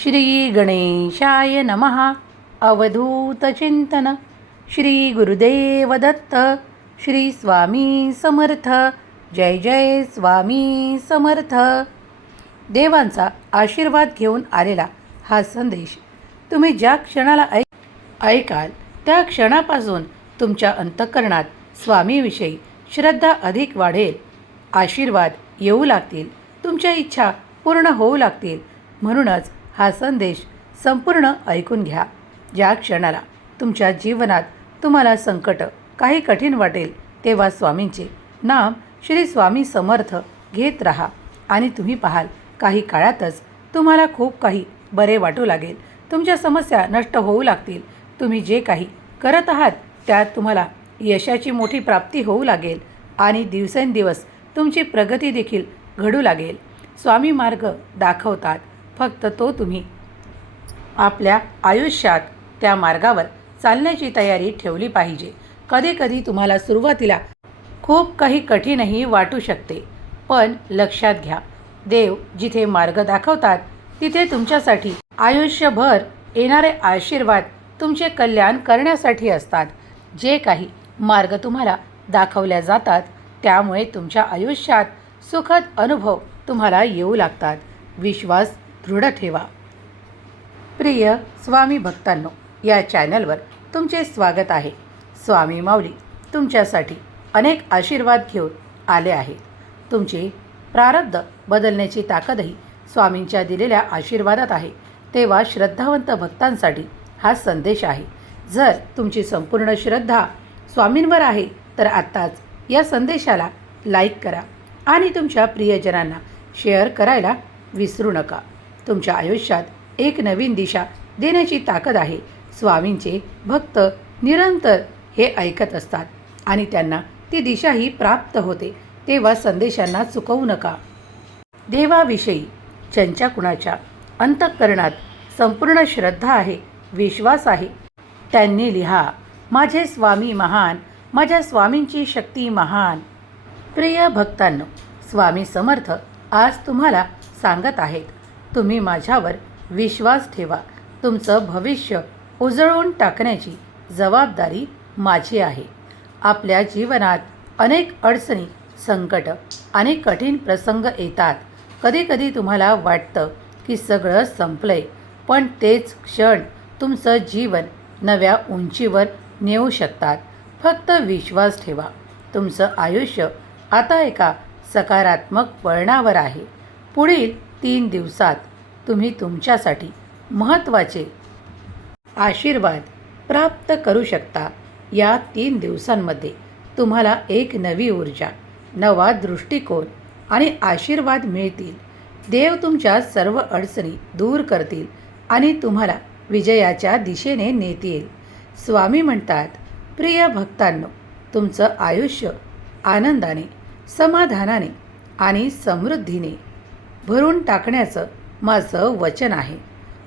श्री गणेशाय नमः. अवधूतचिंतन श्री गुरुदेव दत्त. श्री स्वामी समर्थ. जय जय स्वामी समर्थ. देवांचा आशीर्वाद घेऊन आलेला हा संदेश तुम्ही ज्या क्षणाला ऐक ऐकाल त्या क्षणापासून तुमच्या अंतःकरणात स्वामीविषयी श्रद्धा अधिक वाढेल. आशीर्वाद येऊ लागतील तुमच्या इच्छा पूर्ण होऊ लागतील. म्हणूनच हा संदेश संपूर्ण ऐकून घ्या. ज्या क्षणाला तुमच्या जीवनात तुम्हाला संकट काही कठीण वाटेल तेव्हा स्वामींचे नाम श्री स्वामी समर्थ घेत राहा आणि तुम्ही पाहाल काही काळातच तुम्हाला खूप काही बरे वाटू लागेल. तुमच्या समस्या नष्ट होऊ लागतील. तुम्ही जे काही करत आहात त्यात तुम्हाला यशाची मोठी प्राप्ती होऊ लागेल आणि दिवसेंदिवस तुमची प्रगती देखील घडू लागेल. स्वामी मार्ग दाखवतात. फक्त तो तुम्ही. आपल्या आयुष्यात त्या मार्गावर चालण्याची तयारी ठेवली पाहिजे. कधीकधी तुम्हाला सुरुवातीला खूप काही कठीणही वाटू शकते. पण लक्षात घ्या देव जिथे मार्ग दाखवतात तिथे तुमच्यासाठी आयुष्यभर येणारे आशीर्वाद तुमचे कल्याण करण्यासाठी असतात. जे काही मार्ग तुम्हाला दाखवल्या जातात त्यामुळे तुमच्या आयुष्यात सुखद अनुभव तुम्हाला येऊ लागतात. विश्वास दृढ ठेवा. प्रिय स्वामी भक्तांनो या चॅनलवर तुमचे स्वागत आहे. स्वामी माऊली तुमच्यासाठी अनेक आशीर्वाद घेऊन आले आहेत. तुमचे प्रारब्ध बदलण्याची ताकदही स्वामींच्या दिलेल्या आशीर्वादात आहे. तेव्हा श्रद्धावंत भक्तांसाठी हा संदेश आहे. जर तुमची संपूर्ण श्रद्धा स्वामींवर आहे तर आत्ताच या संदेशाला लाईक करा आणि तुमच्या प्रियजनांना शेअर करायला विसरू नका. तुमच्या आयुष्यात एक नवीन दिशा देण्याची ताकद आहे. स्वामींचे भक्त निरंतर हे ऐकत असतात आणि त्यांना ती दिशाही प्राप्त होते तेव्हा संदेशांना चुकवू नका. देवाविषयी ज्यांच्या कुणाच्या अंतःकरणात संपूर्ण श्रद्धा आहे विश्वास आहे त्यांनी लिहा माझे स्वामी महान माझ्या स्वामींची शक्ती महान. प्रिय भक्तांनो स्वामी समर्थ आज तुम्हाला सांगत आहेत तुम्ही माझ्यावर विश्वास ठेवा. तुमचं भविष्य उजळून टाकण्याची जबाबदारी माझी आहे. आपल्या जीवनात अनेक अडचणी संकट आणि कठीण प्रसंग येतात. कधीकधी तुम्हाला वाटतं की सगळं संपलंय पण तेच क्षण तुमचं जीवन नव्या उंचीवर नेऊ शकतात. फक्त विश्वास ठेवा. तुमचं आयुष्य आता एका सकारात्मक वळणावर आहे. पुढील तीन दिवसात तुम्ही तुमच्यासाठी महत्त्वाचे आशीर्वाद प्राप्त करू शकता. या तीन दिवसांमध्ये तुम्हाला एक नवी ऊर्जा नवा दृष्टिकोन आणि आशीर्वाद मिळतील. देव तुमच्या सर्व अडचणी दूर करतील आणि तुम्हाला विजयाच्या दिशेने नेतील. स्वामी म्हणतात प्रिय भक्तांनो तुमचं आयुष्य आनंदाने समाधानाने आणि समृद्धीने भरून टाकण्याचं माझं वचन आहे.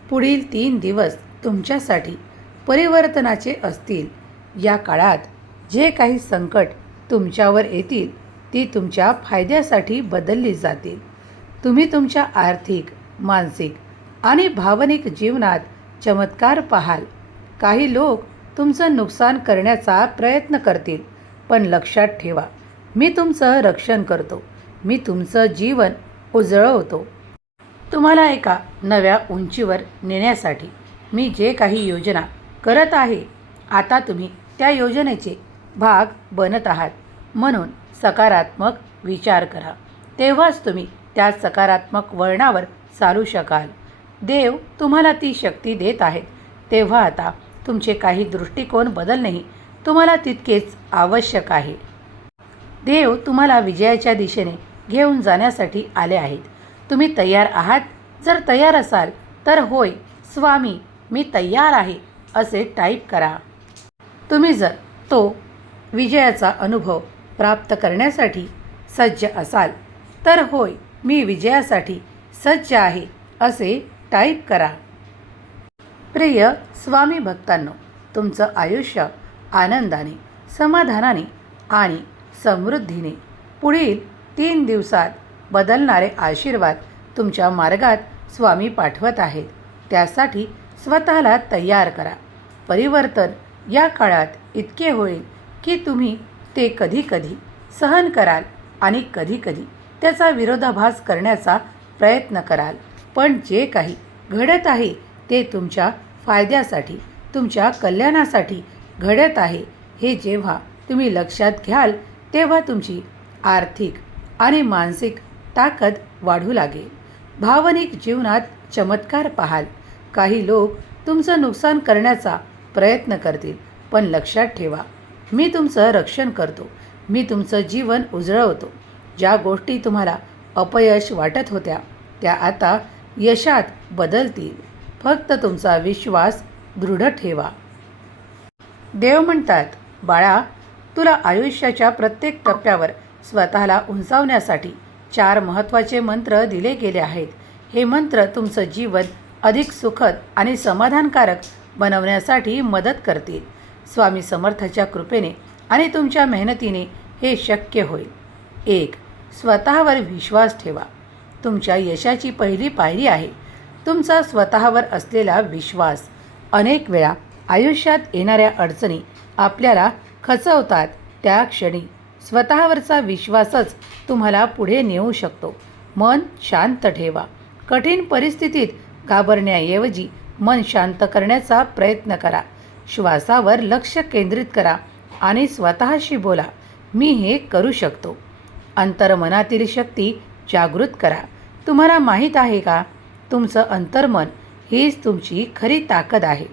पुढील तीन दिवस तुमच्यासाठी परिवर्तनाचे असतील. या काळात जे काही संकट तुमच्यावर येतील ती तुमच्या फायद्यासाठी बदलली जातील. तुम्ही तुमच्या आर्थिक मानसिक आणि भावनिक जीवनात चमत्कार पाहाल. काही लोक तुमचं नुकसान करण्याचा प्रयत्न करतील पण लक्षात ठेवा मी तुमचं रक्षण करतो. मी तुमचं जीवन उजळवतो तुम्हाला एका नव्या उंचीवर नेण्यासाठी मी जे काही योजना करत आहे आता तुम्ही त्या योजनेचे भाग बनत आहात म्हणून सकारात्मक विचार करा. तेव्हाच तुम्ही त्या सकारात्मक वळणावर चालू शकाल. देव तुम्हाला ती शक्ती देत आहेत. तेव्हा आता तुमचे काही दृष्टिकोन बदलणेही तुम्हाला तितकेच आवश्यक आहे. देव तुम्हाला विजयाच्या दिशेने घेऊन जाण्यासाठी आले आहेत. तुम्ही तयार आहात? जर तयार असाल तर होय स्वामी मी तयार आहे असे टाईप करा. तुम्ही जर तो विजयाचा अनुभव प्राप्त करण्यासाठी सज्ज असाल तर होय मी विजयासाठी सज्ज आहे असे टाईप करा. प्रिय स्वामी भक्तांनो तुमचं आयुष्य आनंदाने समाधानाने आणि समृद्धीने पुढील तीन दिवसात बदलणारे आशीर्वाद तुमच्या मार्गात स्वामी पाठवत आहेत. त्यासाठी स्वतःला तयार करा. परिवर्तन या काळात इतके होईल की तुम्ही ते कधीकधी सहन कराल आणि कधीकधी त्याचा विरोधाभास करण्याचा प्रयत्न कराल. पण जे काही घडत आहे ते तुमच्या फायद्यासाठी तुमच्या कल्याणासाठी घडत आहे हे जेव्हा तुम्ही लक्षात घ्याल तेव्हा तुमची आर्थिक आणि मानसिक ताकद वाढू लागेल भावनिक जीवनात चमत्कार पाहाल. काही लोक तुमचं नुकसान करण्याचा प्रयत्न करतील पण लक्षात ठेवा मी तुमचं रक्षण करतो मी तुमचं जीवन उजळवतो. ज्या गोष्टी तुम्हाला अपयश वाटत होत्या त्या आता यशात बदलतील. फक्त तुमचा विश्वास दृढ ठेवा. देव म्हणतात बाळा तुला आयुष्याच्या प्रत्येक टप्प्यावर स्वतःला उंचावण्यासाठी चार महत्त्वाचे मंत्र दिले गेले आहेत. हे मंत्र तुमचं जीवन अधिक सुखद आणि समाधानकारक बनवण्यासाठी मदत करतील. स्वामी समर्थाच्या कृपेने आणि तुमच्या मेहनतीने हे शक्य होईल. एक स्वतःवर विश्वास ठेवा. तुमच्या यशाची पहिली पायरी आहे. तुमचा स्वतःवर असलेला विश्वास अनेक वेळा आयुष्यात येणाऱ्या अडचणी आपल्याला खचवतात. त्या क्षणी स्वतःवरचा विश्वासच तुम्हाला पुढे नेऊ शकतो. मन शांत ठेवा. कठीण परिस्थितीत घाबरण्याऐवजी मन शांत करण्याचा प्रयत्न करा. श्वासावर लक्ष केंद्रित करा आणि स्वतःशी बोला मी हे करू शकतो. अंतर्मनातील शक्ती जागृत करा. तुम्हाला माहीत आहे का? तुमचं अंतर्मन हीच तुमची खरी ताकद आहे.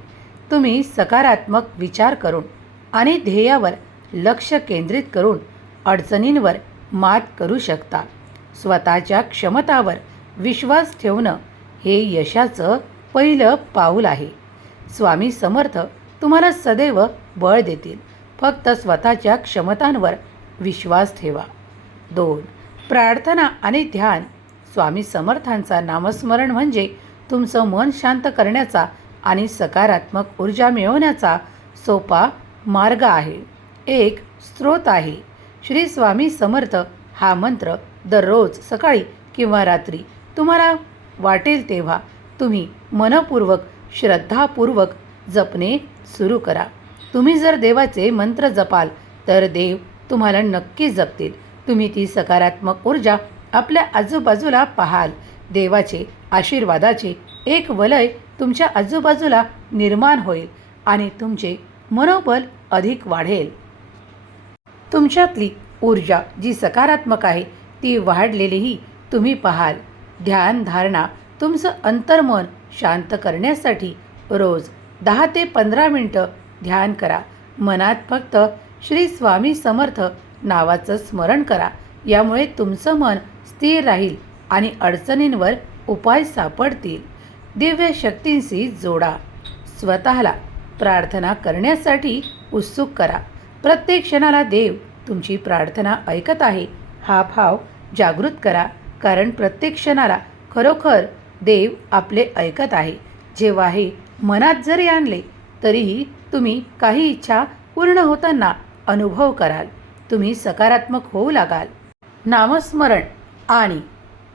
तुम्ही सकारात्मक विचार करून आणि ध्येयावर लक्ष केंद्रित करून अडचणींवर मात करू शकता. स्वतःच्या क्षमतावर विश्वास ठेवणं हे यशाचं पहिलं पाऊल आहे. स्वामी समर्थ तुम्हाला सदैव बळ देतील. फक्त स्वतःच्या क्षमतांवर विश्वास ठेवा. दोन प्रार्थना आणि ध्यान. स्वामी समर्थांचा नामस्मरण म्हणजे तुमचं मन शांत करण्याचा आणि सकारात्मक ऊर्जा मिळवण्याचा सोपा मार्ग आहे. एक स्रोत आहे. श्री स्वामी समर्थ हा मंत्र दररोज सकाळी किंवा रात्री तुम्हाला वाटेल तेव्हा तुम्ही मनपूर्वक श्रद्धापूर्वक जपणे सुरू करा. तुम्ही जर देवाचे मंत्र जपाल तर देव तुम्हाला नक्की जपतील. तुम्ही ती सकारात्मक ऊर्जा आपल्या आजूबाजूला पाहाल. देवाचे आशीर्वादाचे एक वलय तुमच्या आजूबाजूला निर्माण होईल आणि तुमचे मनोबल अधिक वाढेल. तुमच्यातली ऊर्जा जी सकारात्मक आहे ती वाढलेलीही तुम्ही पाहाल. ध्यान धारणा तुमचं अंतर्मन शांत करण्यासाठी रोज दहा ते पंधरा मिनटं ध्यान करा. मनात फक्त श्री स्वामी समर्थ नावाचं स्मरण करा. यामुळे तुमचं मन स्थिर राहील आणि अडचणींवर उपाय सापडतील. दिव्य शक्तींशी जोडा. स्वतःला प्रार्थना करण्यासाठी उत्सुक करा. प्रत्येक क्षणाला देव तुमची प्रार्थना ऐकत आहे. हा भाव जागृत करा कारण प्रत्येक क्षणाला खरोखर देव आपले ऐकत आहे. जेव्हा हे मनात जरी आणले तरीही तुम्ही काही इच्छा पूर्ण होताना अनुभव कराल. तुम्ही सकारात्मक होऊ लागाल. नामस्मरण आणि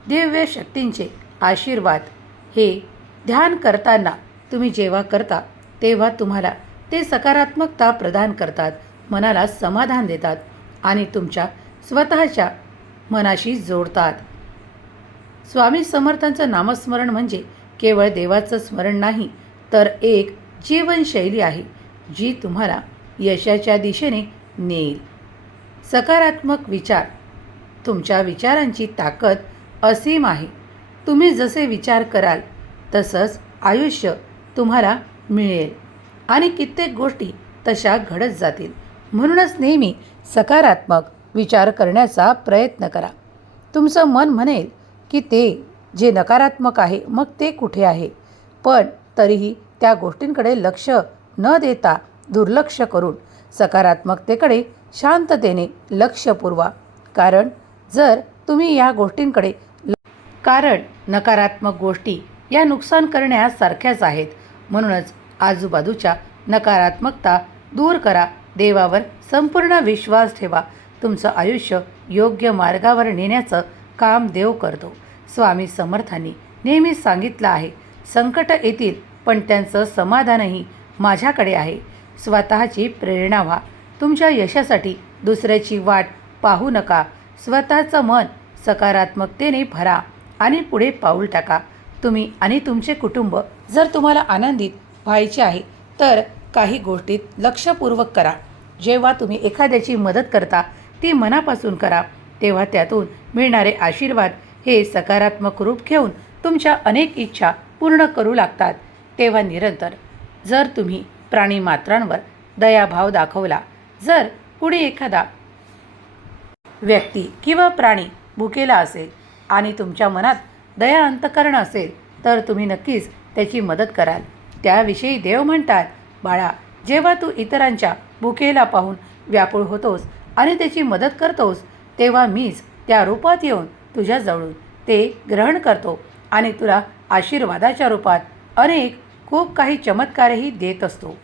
दिव्य शक्तींचे आशीर्वाद हे ध्यान करताना तुम्ही जेव्हा करता तेव्हा तुम्हाला ते सकारात्मकता प्रदान करतात. मनाला समाधान देतात आणि तुमच्या स्वतःच्या मनाशी जोडतात. स्वामी समर्थांचं नामस्मरण म्हणजे केवळ देवाचं स्मरण नाही तर एक जीवनशैली आहे जी तुम्हाला यशाच्या दिशेने नेईल. सकारात्मक विचार. तुमच्या विचारांची ताकद असीम आहे. तुम्ही जसे विचार कराल तसंच आयुष्य तुम्हाला मिळेल. आणि कित्येक गोष्टी तशा घडत जातील. म्हणूनच नेहमी सकारात्मक विचार करण्याचा प्रयत्न करा. तुमचं मन म्हणेल की ते जे नकारात्मक आहे मग ते कुठे आहे? पण तरीही त्या गोष्टींकडे लक्ष न देता दुर्लक्ष करून सकारात्मकतेकडे शांततेने लक्ष पुरवा. कारण जर तुम्ही या गोष्टींकडे ल- कारण नकारात्मक गोष्टी या नुकसान करण्यासारख्याच आहेत म्हणूनच आजूबाजूच्या नकारात्मकता दूर करा. देवावर संपूर्ण विश्वास ठेवा. तुमचं आयुष्य योग्य मार्गावर नेण्याचं काम देव करतो. स्वामी समर्थांनी नेहमी सांगितलं आहे संकट येतील पण त्यांचं समाधानही माझ्याकडे आहे. स्वतःची प्रेरणा व्हा. तुमच्या यशासाठी दुसऱ्याची वाट पाहू नका. स्वतःचं मन सकारात्मकतेने भरा आणि पुढे पाऊल टाका. तुम्ही आणि तुमचे कुटुंब जर तुम्हाला आनंदित व्हायचे आहे तर काही गोष्टीत लक्षपूर्वक करा. जेव्हा तुम्ही एखाद्याची मदत करता ती मनापासून करा तेव्हा त्यातून मिळणारे आशीर्वाद हे सकारात्मक रूप घेऊन तुमच्या अनेक इच्छा पूर्ण करू लागतात. तेव्हा निरंतर जर तुम्ही प्राणीमात्रांवर दयाभाव दाखवला जर कुणी एखादा व्यक्ती किंवा प्राणी भुकेला असेल आणि तुमच्या मनात दया अंतकरण असेल तर तुम्ही नक्कीच त्याची मदत कराल. त्याविषयी देव म्हणतात बाळा जेव्हा तू इतरांच्या भुकेला पाहून व्याकुळ होतोस आणि त्याची मदत करतोस तेव्हा मीच त्या रूपात येऊन तुझ्या जवळून ते ग्रहण करतो आणि तुला आशीर्वादाच्या रूपात अनेक खूप काही चमत्कारही देत असतो.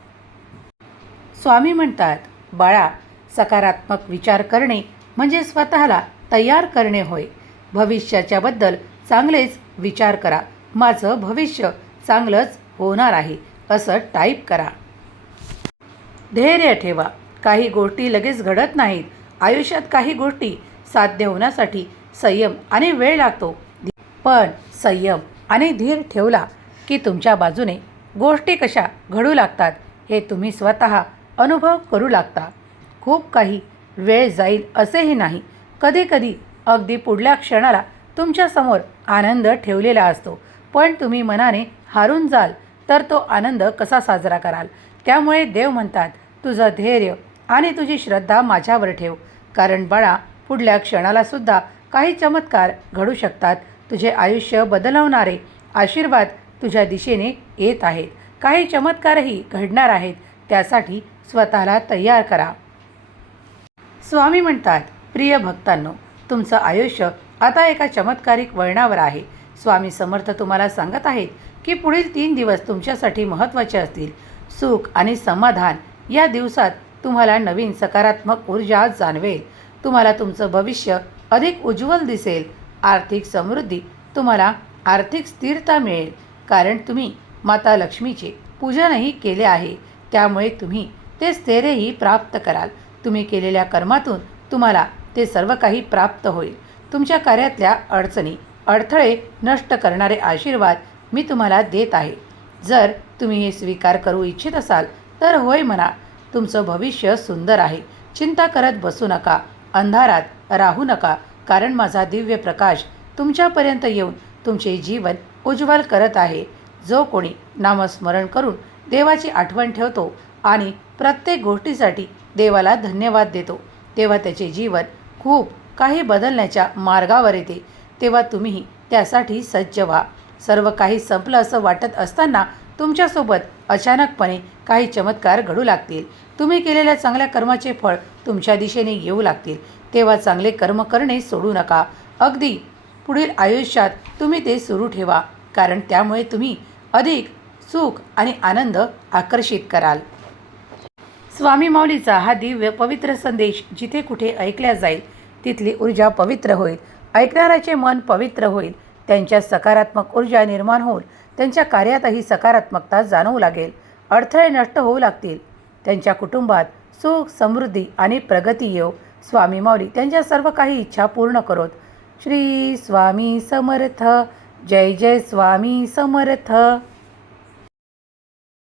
स्वामी म्हणतात बाळा सकारात्मक विचार करणे म्हणजे स्वतःला तयार करणे होय. भविष्याच्याबद्दल चांगलेच विचार करा. माझं भविष्य चांगलंच होणार आहे असं टाईप करा. धैर्य ठेवा. काही गोष्टी लगेच घडत नाहीत. आयुष्यात काही गोष्टी साध्य होण्यासाठी संयम आणि वेळ लागतो. पण संयम आणि धीर ठेवला की तुमच्या बाजूने गोष्टी कशा घडू लागतात हे तुम्ही स्वतः अनुभव करू लागता. खूप काही वेळ जाईल असेही नाही. कधीकधी अगदी पुढल्या क्षणाला तुमच्यासमोर आनंद ठेवलेला असतो. पण तुम्ही मनाने हारून जाल तर तो आनंद कसा साजरा कराल? त्यामुळे देव म्हणतात तुझं धैर्य आणि तुझी श्रद्धा माझ्यावर ठेव. कारण बाळा पुढल्या क्षणालासुद्धा काही चमत्कार घडू शकतात. तुझे आयुष्य बदलवणारे आशीर्वाद तुझ्या दिशेने येत आहेत. काही चमत्कारही घडणार आहेत. त्यासाठी स्वतःला तयार करा. स्वामी म्हणतात प्रिय भक्तांनो तुमचं आयुष्य आता एका चमत्कारिक वळणावर आहे. स्वामी समर्थ तुम्हाला सांगत आहेत की पुढील तीन दिवस तुमच्यासाठी महत्त्वाचे असतील. सुख आणि समाधान या दिवसात तुम्हाला नवीन सकारात्मक ऊर्जा जाणवेल. तुम्हाला तुमचं भविष्य अधिक उज्ज्वल दिसेल. आर्थिक समृद्धी तुम्हाला आर्थिक स्थिरता मिळेल. कारण तुम्ही माता लक्ष्मीचे पूजनही केले आहे. त्यामुळे तुम्ही ते स्थैर्यही प्राप्त कराल. तुम्ही केलेल्या कर्मातून तुम्हाला ते सर्व काही प्राप्त होईल. तुमच्या कार्यातल्या अडचणी अडथळे नष्ट करणारे आशीर्वाद मी तुम्हाला देत आहे. जर तुम्ही हे स्वीकार करू इच्छित असाल तर होय म्हणा तुमचं भविष्य सुंदर आहे. चिंता करत बसू नका अंधारात राहू नका कारण माझा दिव्य प्रकाश तुमच्यापर्यंत येऊन तुमचे जीवन उज्ज्वल करत आहे. जो कोणी नामस्मरण करून देवाची आठवण ठेवतो आणि प्रत्येक गोष्टीसाठी देवाला धन्यवाद देतो तेव्हा त्याचे जीवन खूप काही बदलण्याच्या मार्गावर येते. तेव्हा तुम्हीही त्यासाठी सज्ज व्हा. सर्व काही संपलं असं वाटत असताना तुमच्यासोबत अचानकपणे काही चमत्कार घडू लागतील. तुम्ही केलेल्या चांगल्या कर्माचे फळ तुमच्या दिशेने येऊ लागतील. तेव्हा चांगले कर्म करणे सोडू नका. अगदी पुढील आयुष्यात तुम्ही ते सुरू ठेवा कारण त्यामुळे तुम्ही अधिक सुख आणि आनंद आकर्षित कराल. स्वामी माऊलीचा हा दिव्य पवित्र संदेश जिथे कुठे ऐकल्या जाईल तिथली ऊर्जा पवित्र होईल. ऐकणाऱ्याचे मन पवित्र होईल. त्यांच्या सकारात्मक ऊर्जा निर्माण होऊन त्यांच्या कार्यातही सकारात्मकता जाणवू लागेल. अडथळे नष्ट होऊ लागतील. त्यांच्या कुटुंबात सुख समृद्धी आणि प्रगती येऊ स्वामी माऊली त्यांच्या सर्व काही इच्छा पूर्ण करोत. श्री स्वामी समर्थ. जय जय स्वामी समर्थ.